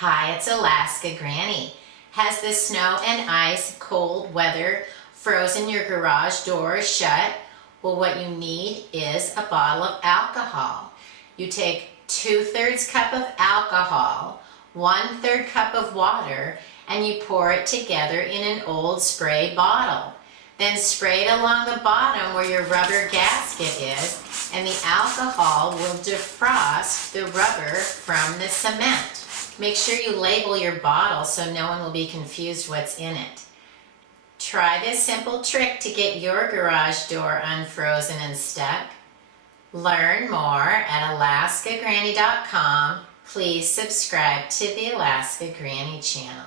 Hi, it's Alaska Granny. Has the snow and ice, cold weather frozen your garage doors shut? Well, what you need is a bottle of alcohol. You take 2/3 cup of alcohol, 1/3 cup of water, and you pour it together in an old spray bottle. Then spray it along the bottom where your rubber gasket is, and the alcohol will defrost the rubber from the cement. Make sure you label your bottle so no one will be confused what's in it. Try this simple trick to get your garage door unfrozen and stuck. Learn more at alaskagranny.com. Please subscribe to the Alaska Granny channel.